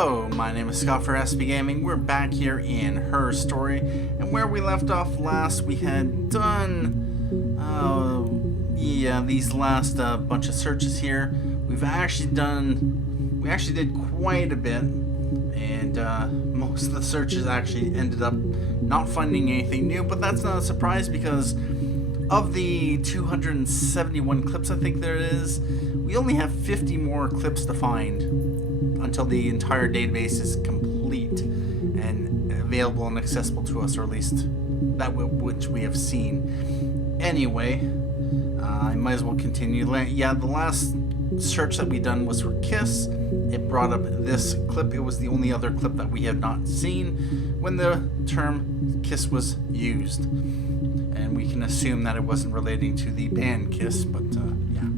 Hello, my name is Scott for SB Gaming. We're back here in Her Story, and where we left off last, we had done, these last bunch of searches here. We actually did quite a bit, and most of the searches actually ended up not finding anything new, but that's not a surprise because of the 271 clips I think there is, we only have 50 more clips to find until the entire database is complete and available and accessible to us, or at least that which we have seen. Anyway, I might as well continue. Yeah, the last search that we done was for Kiss. It brought up this clip. It was the only other clip that we had not seen when the term Kiss was used. And we can assume that it wasn't relating to the band Kiss, but yeah.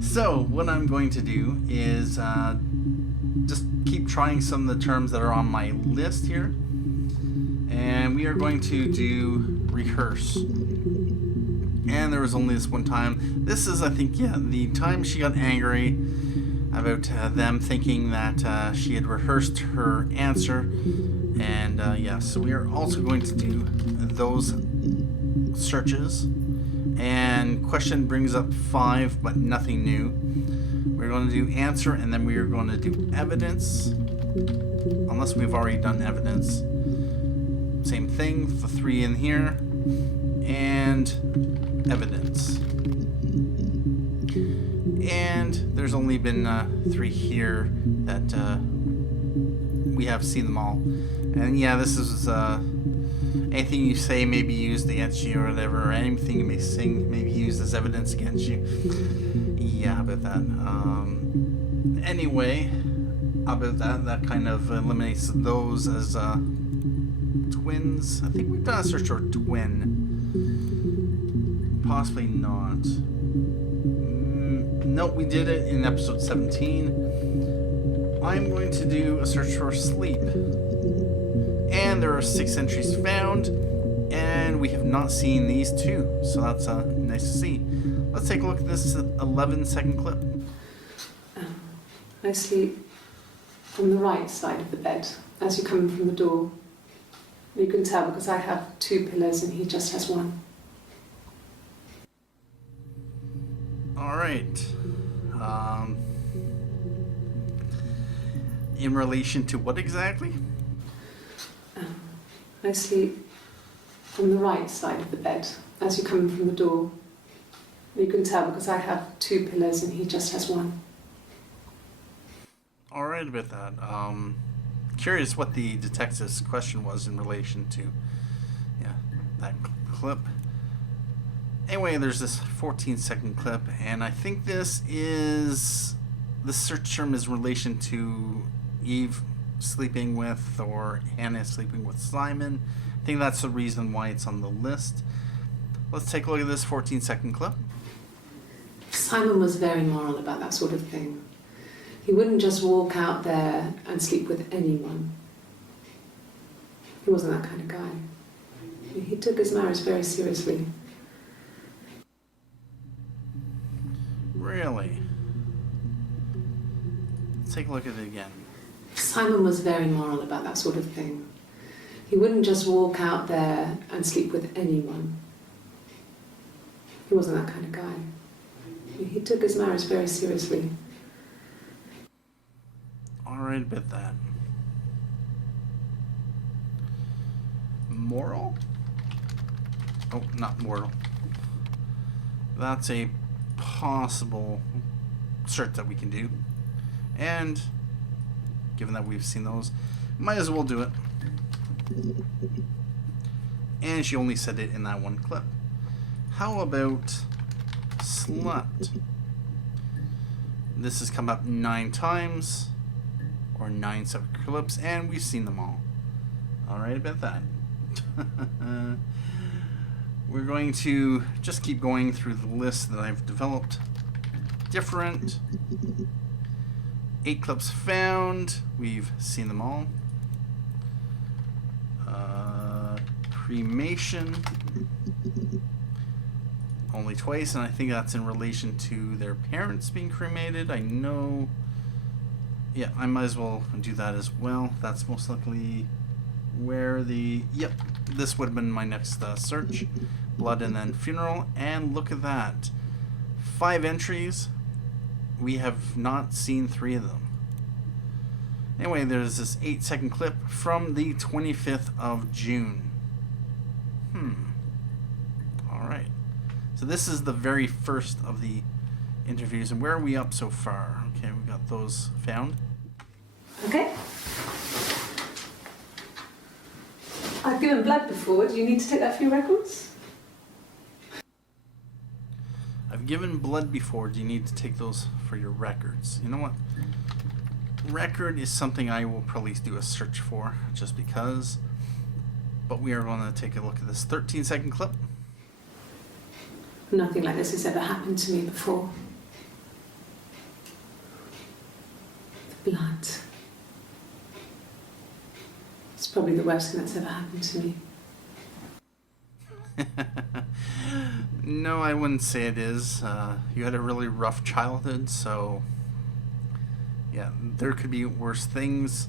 So, what I'm going to do is just keep trying some of the terms that are on my list here. And we are going to do rehearse. And there was only this one time. This is, I think, yeah, the time she got angry about them thinking that she had rehearsed her answer. And yeah, so we are also going to do those searches. And question brings up 5, but nothing new. We're going to do answer, and then we are going to do evidence, unless we've already done evidence. Same thing, the 3 in here, and evidence. And there's only been 3 here that we have seen them all. And yeah, this is anything you say may be used against you or whatever, or anything you may sing may be used as evidence against you. Yeah, about that. Anyway, about that kind of eliminates those as twins. I think we've done a search for twin. Possibly not. Nope, we did it in episode 17. I'm going to do a search for sleep. And there are 6 entries found, and we have not seen these 2, so that's nice to see. Let's take a look at this 11-second clip. I sleep on the right side of the bed as you come in from the door. You can tell because I have 2 pillows and he just has 1. Alright. In relation to what exactly? I sleep on the right side of the bed as you come in from the door. You can tell because I have 2 pillows and he just has 1. Alright about that. Curious what the detective's question was in relation to that clip. Anyway, there's this 14-second clip, and I think this is the search term is in relation to Eve sleeping with, or Hannah sleeping with Simon. I think that's the reason why it's on the list. Let's take a look at this 14-second clip. Simon was very moral about that sort of thing. He wouldn't just walk out there and sleep with anyone. He wasn't that kind of guy. He took his marriage very seriously. Really? Let's take a look at it again. Simon was very moral about that sort of thing. He wouldn't just walk out there and sleep with anyone. He wasn't that kind of guy. He took his marriage very seriously. Alright about that. Moral? Oh, not moral. That's a possible search that we can do. And given that we've seen those, might as well do it. And she only said it in that one clip. How about slept? This has come up 9 times, or 9 separate clips, and we've seen them all. Alright about that. We're going to just keep going through the list that I've developed. Different. 8 clips found. We've seen them all. Cremation. Only twice, and I think that's in relation to their parents being cremated. I know Yeah, I might as well do that as well. That's most likely where the... Yep, this would have been my next search. Blood and then funeral. And look at that. 5 entries. We have not seen 3 of them. Anyway, there's this 8-second clip from the 25th of June. Alright. So this is the very first of the interviews. And where are we up so far? Okay, we got those found. Okay. I've given blood before. Do you need to take that for your records? I've given blood before. Do you need to take those for your records? You know what? Record is something I will probably do a search for, just because. But we are going to take a look at this 13-second clip. Nothing like this has ever happened to me before. The blood. It's probably the worst thing that's ever happened to me. No, I wouldn't say it is. You had a really rough childhood, so yeah, there could be worse things.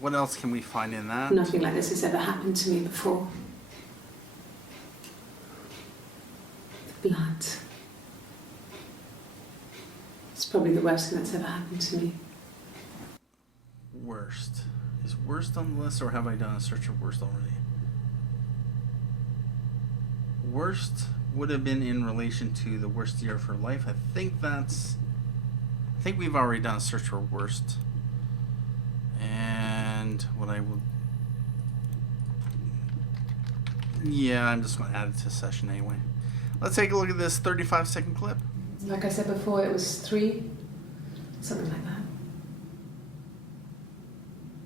What else can we find in that? Nothing like this has ever happened to me before. The blood. It's probably the worst thing that's ever happened to me. Worst. Is worst on the list, or have I done a search of worst already? Worst would have been in relation to the worst year of her life. I think we've already done a search for worst. And what I will... Yeah, I'm just going to add it to the session anyway. Let's take a look at this 35-second clip. Like I said before, it was 3, something like that.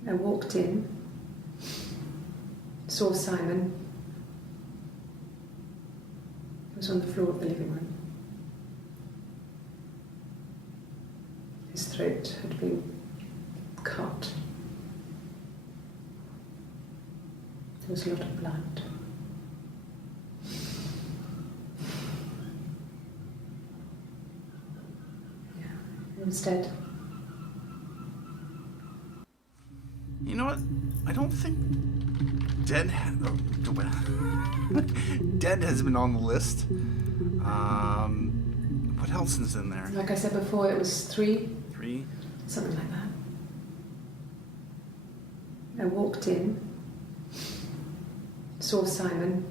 I walked in, saw Simon. He was on the floor of the living room. His throat had been cut. There was a lot of blood. Yeah, he was dead. You know what? I don't think Dead Dead has been on the list. What else is in there? Like I said before, it was 3. 3? Something like that. I walked in, saw Simon.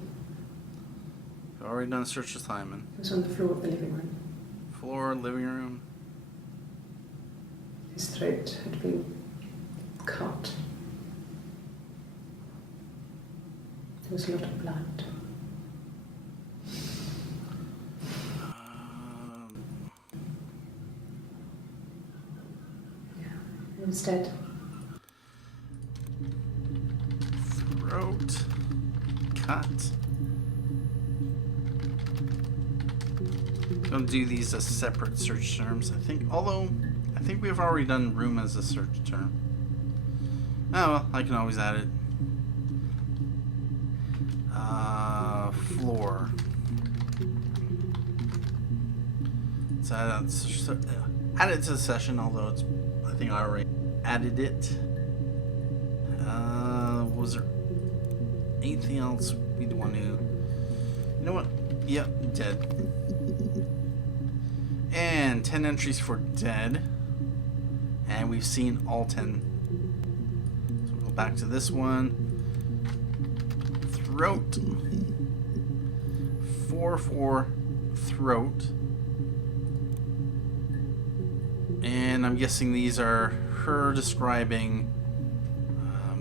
Already done a search for Simon. He was on the floor of the living room. Floor, living room. His throat had been cut. There was a lot of blood. Yeah, he was dead. Throat cut. Gonna do these as separate search terms, I think. Although I think we've already done room as a search term. Oh well, I can always add it. Floor. So add it to the session, although it's, I think I already added it. Was there anything else we'd want to... You know what? Yep, dead. And 10 entries for dead. And we've seen all 10. So we'll go back to this one. Throat. 4 for throat. And I'm guessing these are her describing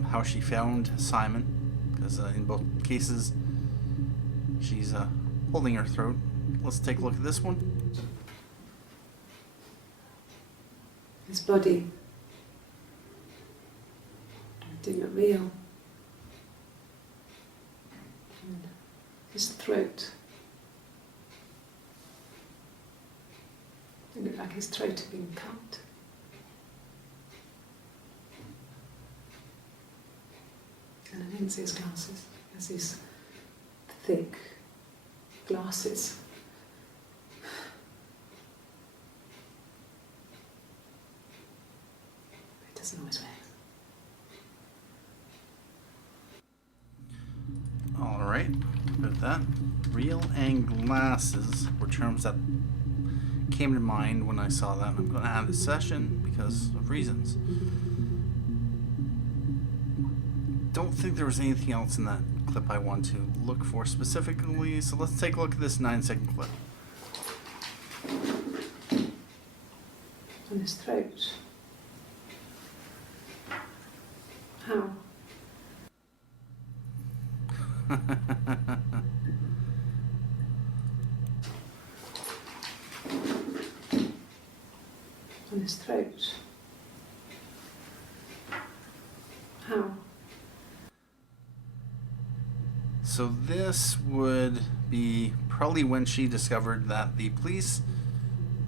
how she found Simon, because in both cases she's holding her throat. Let's take a look at this one. His body didn't look real. And his throat. It looked like his throat had been cut. And I didn't see his glasses. He has these thick glasses. doesn't always work. Alright, with that, real and glasses were terms that came to mind when I saw that. I'm going to add this session because of reasons. Don't think there was anything else in that clip I want to look for specifically, so let's take a look at this 9-second clip. On his throat. How? On his throat. How? So this would be probably when she discovered that the police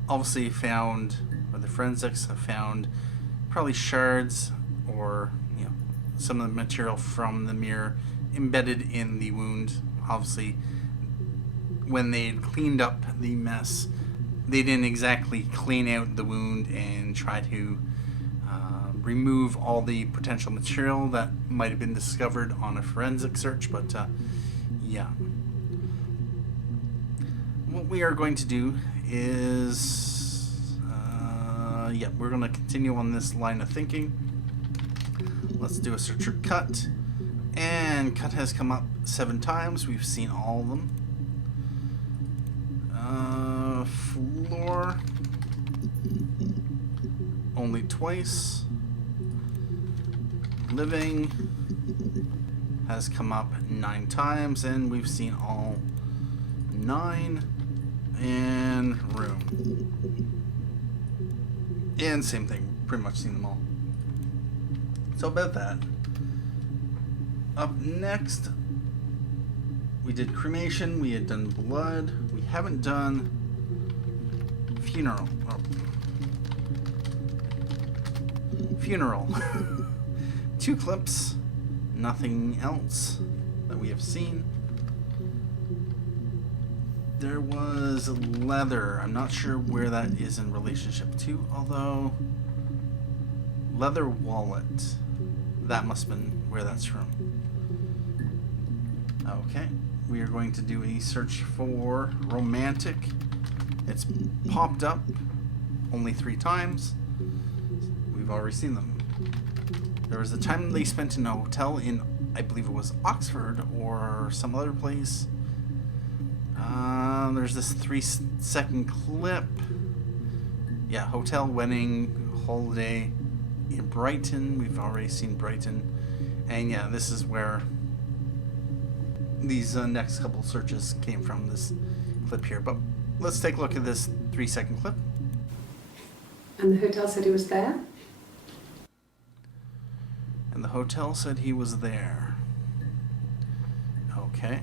obviously found, or the forensics have found, probably shards or, you know, some of the material from the mirror embedded in the wound. Obviously, when they had cleaned up the mess, they didn't exactly clean out the wound and try to remove all the potential material that might have been discovered on a forensic search, but yeah. What we are going to do is, we're going to continue on this line of thinking. Let's do a search for cut. And cut has come up 7 times. We've seen all of them. Floor. Only twice. Living has come up 9 times, and we've seen all 9. And room. And same thing, pretty much seen them all. So about that. Up next, we did cremation, we had done blood, we haven't done funeral. Oh. Funeral. 2 clips, nothing else that we have seen. There was leather. I'm not sure where that is in relationship to, although leather wallet. That must have been where that's from. Okay, we are going to do a search for romantic. It's popped up only 3 times. We've already seen them. There was a time they spent in a hotel in, I believe it was Oxford or some other place. There's this 3-second clip. Yeah, hotel, wedding, holiday in Brighton. We've already seen Brighton. And yeah, this is where these next couple searches came from, this clip here. But let's take a look at this 3-second clip. And the hotel said he was there? And the hotel said he was there. Okay.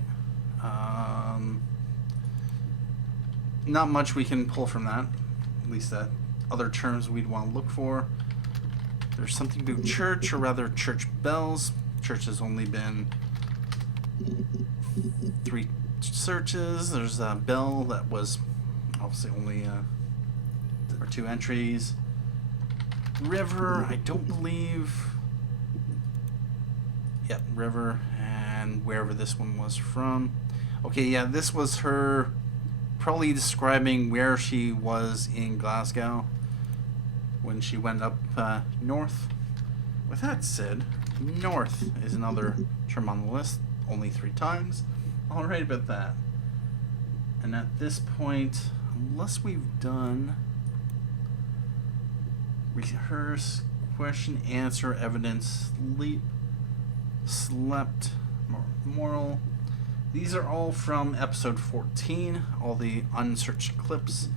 Not much we can pull from that. At least that other terms we'd want to look for. There's something to do with church, or rather church bells. Church has only been 3 searches. There's a bell that was obviously only there were 2 entries. River, I don't believe. Yep, river, and wherever this one was from. Okay, yeah, this was her probably describing where she was in Glasgow when she went up north. With that said, north is another term on the list, only 3 times. Alright about that. And at this point, unless we've done rehearse, question, answer, evidence, sleep, slept, moral. These are all from episode 14, all the unsearched clips.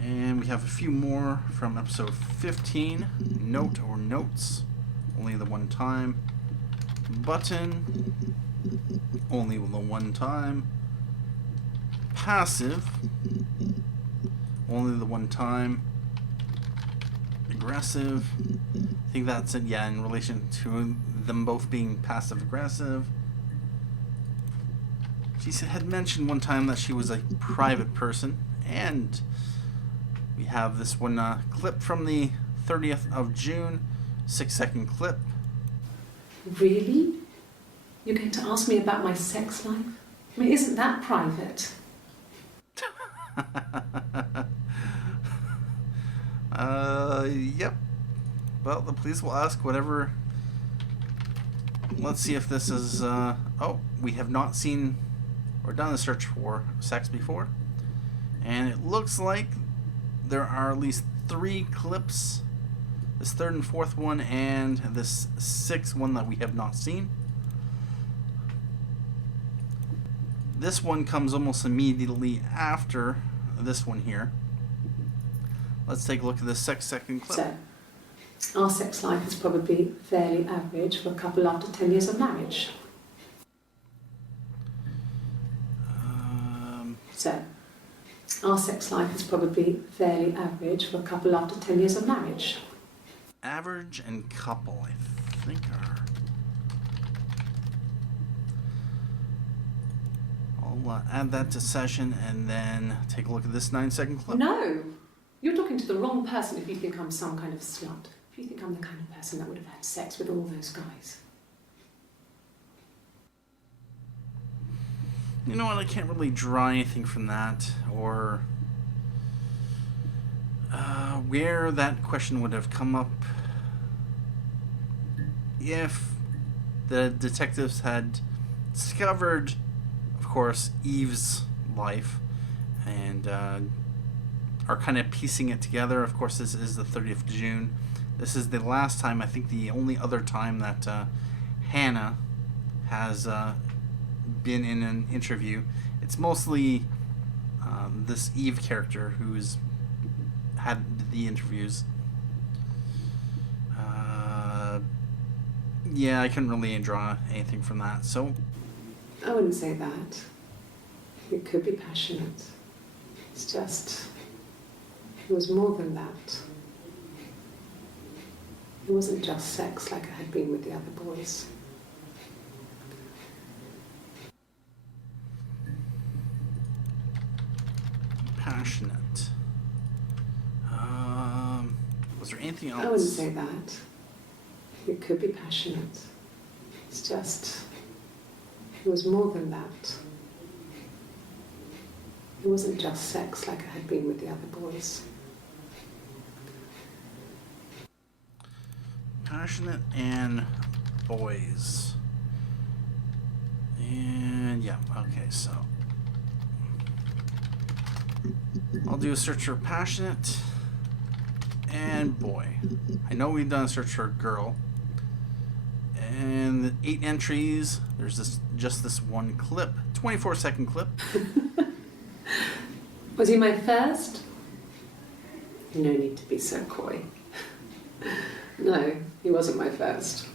And we have a few more from episode 15, note or notes, only the 1 time. Button, only the 1 time. Passive, only the 1 time. Aggressive, I think that's it, yeah, in relation to them both being passive aggressive. She had mentioned 1 time that she was a private person, and we have this one clip from the 30th of June, 6-second clip. Really? You're going to ask me about my sex life? I mean, isn't that private? Yep. Well, the police will ask whatever. Let's see if this is, oh, we have not seen or done a search for sex before. And it looks like there are at least 3 clips. This 3rd and 4th one and this 6th one that we have not seen. This one comes almost immediately after this one here. Let's take a look at this 6-second clip. So, our sex life is probably fairly average for a couple after 10 years of marriage. So, our sex life is probably fairly average for a couple after 10 years of marriage. Average and couple, I think are. I'll add that to session and then take a look at this 9-second clip. No! You're talking to the wrong person if you think I'm some kind of slut. If you think I'm the kind of person that would have had sex with all those guys. You know what, I can't really draw anything from that, or where that question would have come up if the detectives had discovered, of course, Eve's life and are kind of piecing it together. Of course, this is the 30th of June. This is the last time, I think the only other time that Hannah has been in an interview. It's mostly this Eve character who's had the interviews. Yeah, I couldn't really draw anything from that, so... I wouldn't say that. It could be passionate. It's just... it was more than that. It wasn't just sex like I had been with the other boys. Passionate. Was there anything else? I wouldn't say that. It could be passionate. It's just... it was more than that. It wasn't just sex like I had been with the other boys. Passionate and boys. And yeah, okay, so I'll do a search for passionate and boy. I know we've done a search for girl. And 8 entries. There's just this one clip, 24-second clip. Was he my first? No need to be so coy. No, he wasn't my first.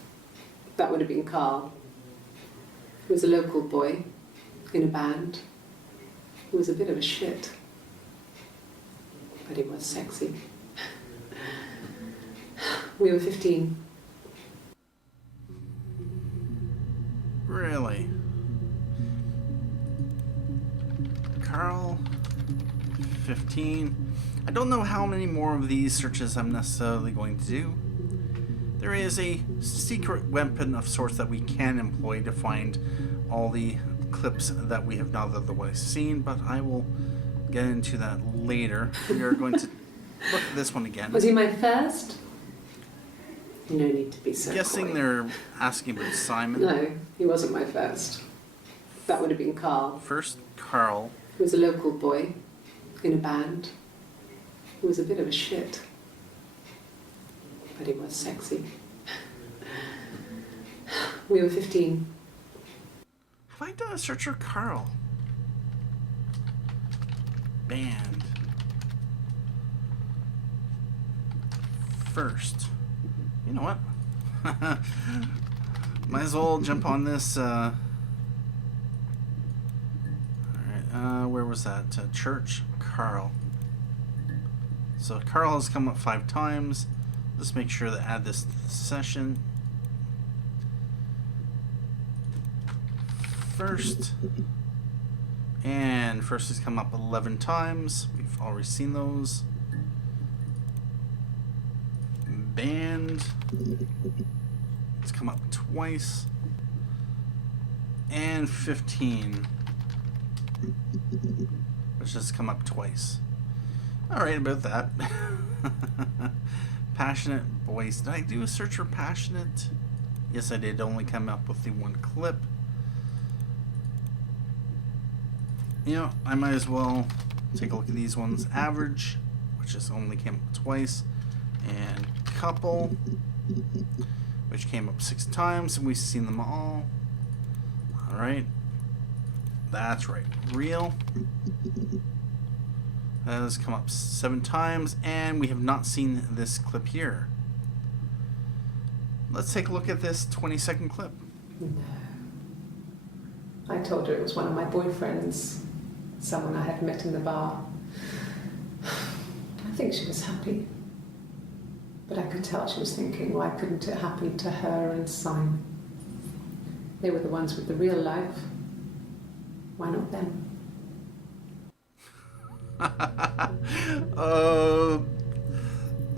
That would have been Carl. He was a local boy in a band. He was a bit of a shit. But he was sexy. We were 15. Really? Carl, 15. I don't know how many more of these searches I'm necessarily going to do. There is a secret weapon of sorts that we can employ to find all the clips that we have not otherwise seen, but I will get into that later. We are going to look at this one again. Was he my first? No need to be so Guessing coy. they're asking about Simon. No, he wasn't my first. That would have been Carl. First, Carl. He was a local boy in a band. He was a bit of a shit. But he was sexy. We were 15. Have I done a search for Carl? Band. First. You know what? Might as well jump on this. Alright, where was that? Church, Carl. So Carl has come up 5 times. Let's make sure to add this to the session. First. And first has come up 11 times. We've already seen those. band. It's come up twice. And 15. Which has come up twice. Alright, about that. Passionate voice. Did I do a search for passionate? Yes, I did. Only come up with the one clip. You know, I might as well take a look at these ones. Average, which just only came up twice. And couple, which came up 6 times, and we've seen them all. Alright. That's right. Real has come up 7 times, and we have not seen this clip here. Let's take a look at this 20-second clip. No. I told her it was one of my boyfriends, someone I had met in the bar. I think she was happy. But I could tell she was thinking, why couldn't it happen to her and Simon? They were the ones with the real life. Why not them?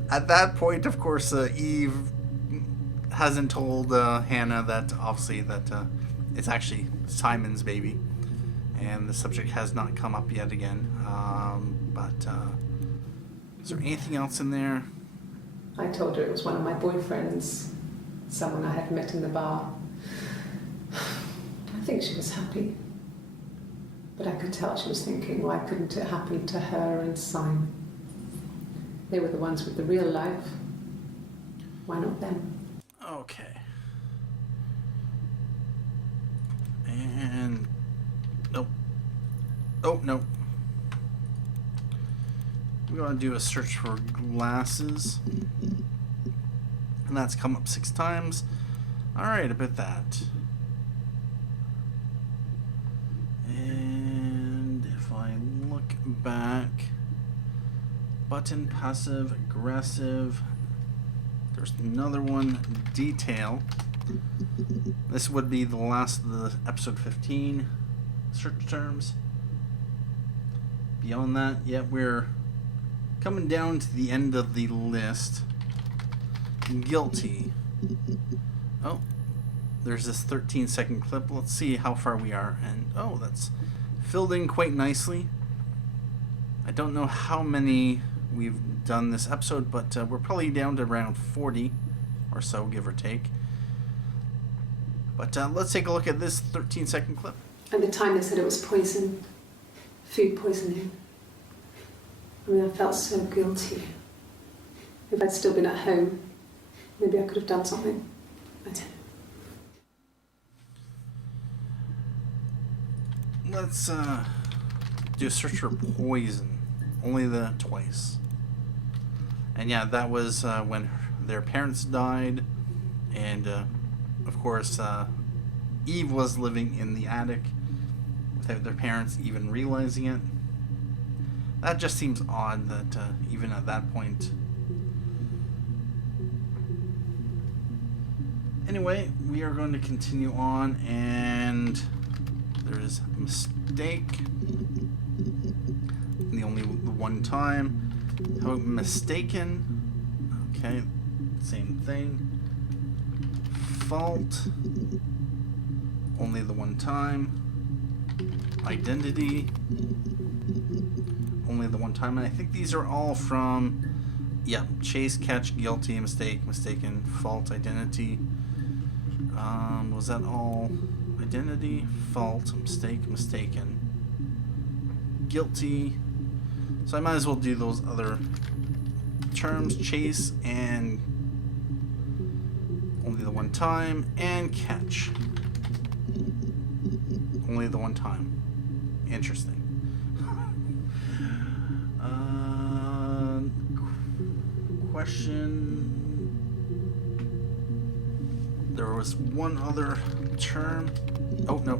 At that point, of course, Eve hasn't told Hannah that obviously that it's actually Simon's baby, and the subject has not come up yet again. But is there anything else in there? I told her it was one of my boyfriends, someone I had met in the bar. I think she was happy. But I could tell she was thinking, why couldn't it happen to her and Simon? They were the ones with the real life. Why not them? Okay. And... Nope. Oh, no. We're going to do a search for glasses. And that's come up 6 times. Alright, about that. And if I look back, button, passive, aggressive. There's another one, detail. This would be the last of the episode 15 search terms. Beyond that, yeah, we're coming down to the end of the list. Guilty. Oh, there's this 13-second clip. Let's see how far we are. And oh, that's filled in quite nicely. I don't know how many we've done this episode, but we're probably down to around 40 or so, give or take. But let's take a look at this 13-second clip. At the time they said it was poison, food poisoning. I mean, I felt so guilty. If I'd still been at home, maybe I could have done something. I don't know. Let's do a search for poison. Only the twice. And yeah, that was when their parents died, and of course Eve was living in the attic without their parents even realizing it. That just seems odd that even at that point. Anyway, we are going to continue on, and there's a mistake. The only one time. How about mistaken? Okay, same thing. Fault. Only the one time. Identity. Only the one time. And I think these are all from, yeah, chase, catch, guilty, mistake, mistaken, fault, identity. Was that all? Identity, fault, mistake, mistaken, guilty. So I might as well do those other terms, chase and only the one time, and catch. Only the one time. Interesting. Question. There was one other term. Oh, no.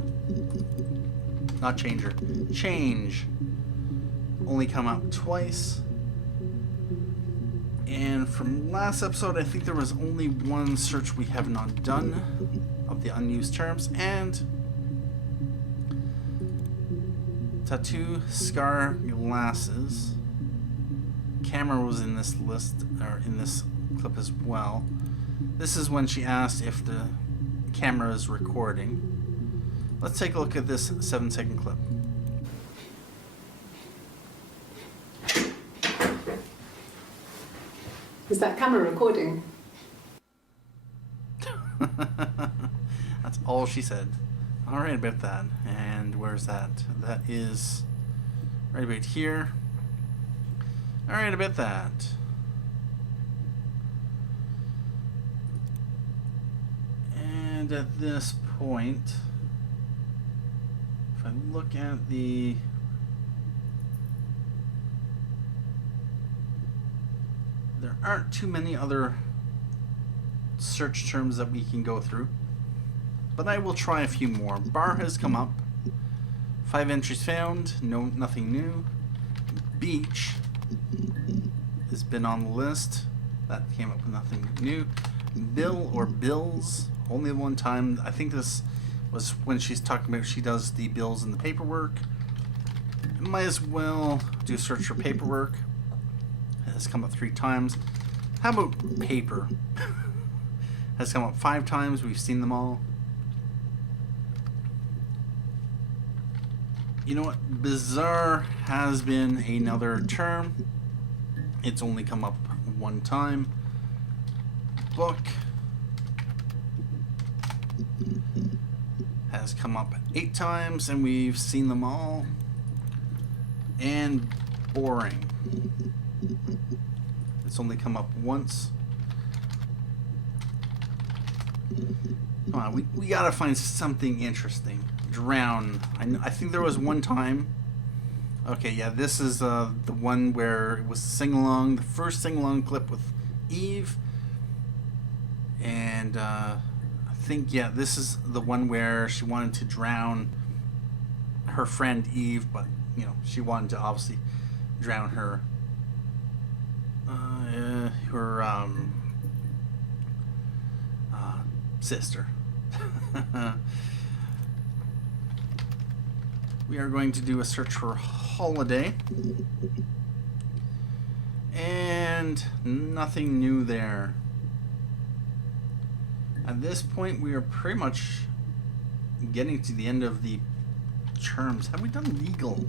Not changer. Change. Only come out twice. And from last episode, I think there was only one search we have not done of the unused terms. And tattoo, scar, glasses. Camera was in this list, or in this clip as well. This is when she asked if the camera is recording. Let's take a look at this 7-second clip. Is that camera recording? That's all she said. Alright about that. And where's that? That is right about here. Alright about that. And at this point, if I look at the there aren't too many other search terms that we can go through, but I will try a few more. Bar has come up. 5 entries found. No, nothing new. Beach has been on the list. That came up with nothing new. Bill or bills. Only one time. I think this was when she's talking about she does the bills and the paperwork. Might as well do a search for paperwork. Has come up 3 times. How about paper? Has come up 5 times. We've seen them all. You know what? Bizarre has been another term. It's only come up 1 time. Book has come up 8 times, and we've seen them all. And boring. It's only come up once. Come on, we gotta find something interesting. Drown. I think there was 1 time. Okay, yeah, this is the one where it was sing-along, the first sing-along clip with Eve. And I think, yeah, this is the one where she wanted to drown her friend Eve, but, you know, she wanted to obviously drown her sister. We are going to do a search for holiday, and nothing new there. At this point, we are pretty much getting to the end of the terms. Have we done legal?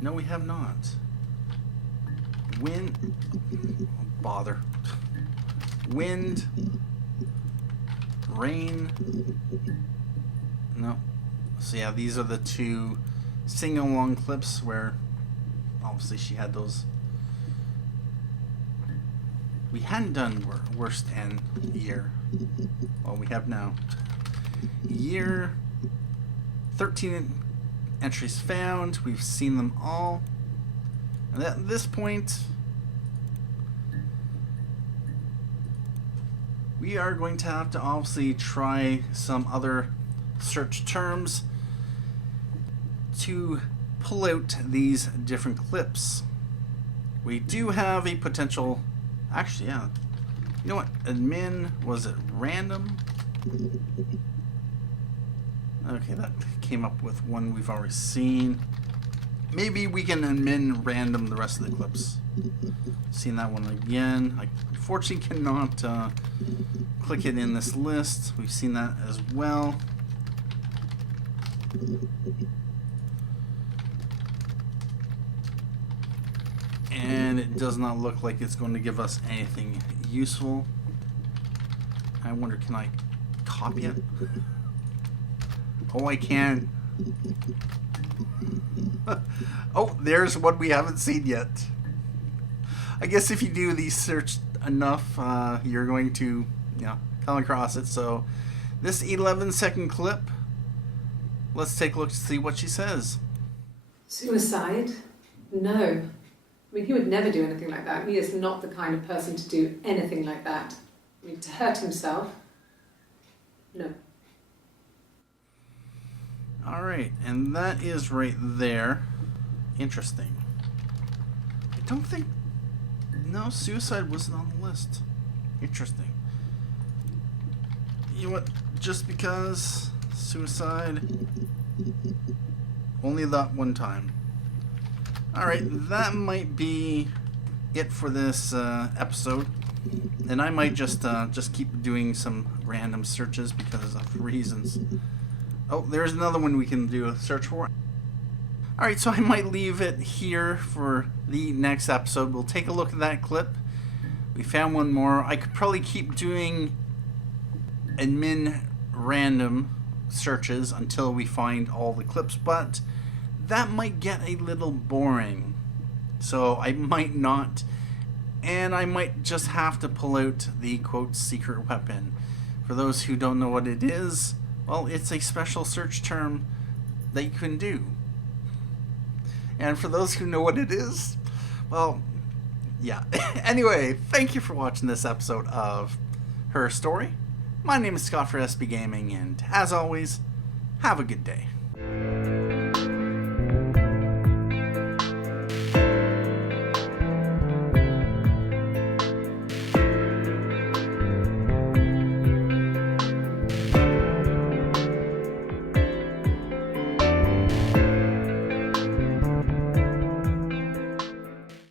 No, we have not. Wind. Oh, bother. Wind. Rain. No. So yeah, these are the 2 sing-along clips where obviously she had those. We hadn't done worst and year. Well, we have now. Year. 13 entries found. We've seen them all. And at this point, we are going to have to obviously try some other search terms to pull out these different clips. We do have a potential. Actually, yeah. You know what? Admin, was it random? Okay, that came up with one we've already seen. Maybe we can admin random the rest of the clips. Seen that one again. I unfortunately cannot click it in this list. We've seen that as well. And it does not look like it's going to give us anything useful. I wonder, can I copy it? Oh, I can. Oh, there's one we haven't seen yet. I guess if you do these search enough, you're going to, come across it. So this 11-second clip, let's take a look to see what she says. Suicide? No. I mean, he would never do anything like that. He is not the kind of person to do anything like that. I mean, to hurt himself? No. All right, and that is right there. Interesting. I don't think... No, suicide wasn't on the list. Interesting. You know what? Just because suicide... Only that 1 time. Alright, that might be it for this episode. And I might just keep doing some random searches because of reasons. Oh, there's another one we can do a search for. Alright, so I might leave it here for the next episode. We'll take a look at that clip. We found one more. I could probably keep doing admin random searches until we find all the clips, but that might get a little boring. So I might not, and I might just have to pull out the quote secret weapon. For those who don't know what it is, well, it's a special search term that you can do. And for those who know what it is, well, yeah. Anyway, thank you for watching this episode of Her Story. My name is Scott for SB Gaming, and as always, have a good day.